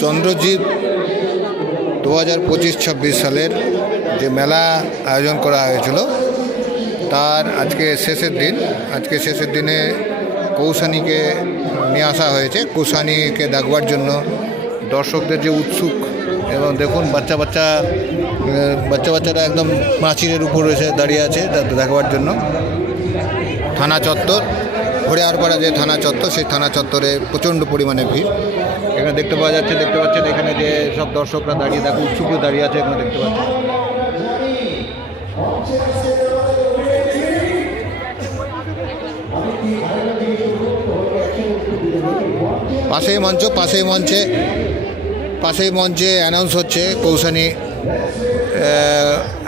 চন্দ্রজিৎ 2025-26 সালের যে মেলা আয়োজন করা হয়েছিল তার আজকে শেষের দিন। আজকে শেষের দিনে কৌসানীকে নিয়ে আসা হয়েছে, কৌসানীকে দেখবার জন্য দর্শকদের যে উৎসুক। এবং দেখুন বাচ্চারা একদম প্রাচীরের উপর এসে দাঁড়িয়ে আছে দেখবার জন্য। থানা চত্বর, হরিয়ারপাড়া যে থানা চত্বর, সেই থানা চত্বরে প্রচণ্ড পরিমাণে ভিড় এখানে দেখতে পাচ্ছেন এখানে যে সব দর্শকরা দাঁড়িয়ে দেখো উৎসুক দাঁড়িয়ে আছে এখানে দেখতে পাচ্ছেন। পাশেই মঞ্চে অ্যানাউন্স হচ্ছে কৌসানী,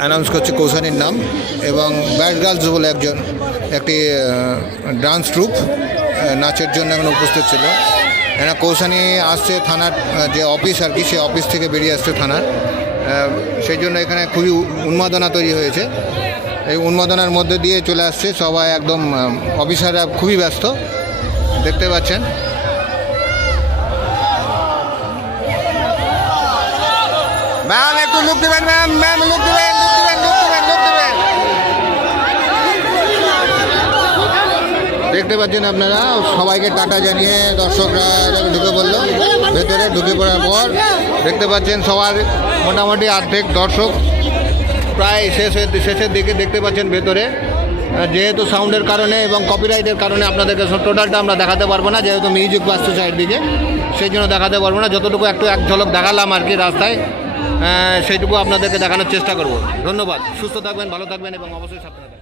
অ্যানাউন্স করছে কৌসানীর নাম। এবং ব্যাড গার্লস বলে একটি ডান্স ট্রুপ নাচের জন্য এখন উপস্থিত ছিল। এখানে কৌসানী আসছে থানার যে অফিস আর কি, সেই অফিস থেকে বেরিয়ে আসছে থানার, সেই জন্য এখানে খুবই উন্মাদনা তৈরি হয়েছে। এই উন্মাদনার মধ্যে দিয়ে চলে আসছে সবাই, একদম অফিসাররা খুবই ব্যস্ত দেখতে পাচ্ছেন। ম্যাম একটু লুক দেবেন, ম্যাম লুক দেবেন। দেখতে পাচ্ছেন আপনারা সবাইকে টাটা জানিয়ে দর্শকরা ঢুকে পড়লো ভেতরে। ঢুকে পড়ার পর দেখতে পাচ্ছেন সবার মোটামুটি অর্ধেক দর্শক প্রায় শেষের দিকে দেখতে পাচ্ছেন ভেতরে। যেহেতু সাউন্ডের কারণে এবং কপিরাইটের কারণে আপনাদেরকে টোটালটা আমরা দেখাতে পারবো না, যেহেতু মিউজিক বাজছে চারিদিকে, সেই জন্য দেখাতে পারবো না। যতটুকু এক ঝলক দেখালাম আর কি রাস্তায়, সেইটুকু আপনাদেরকে দেখানোর চেষ্টা করব। ধন্যবাদ, সুস্থ থাকবেন, ভালো থাকবেন এবং অবশ্যই সাবধানে থাকবেন।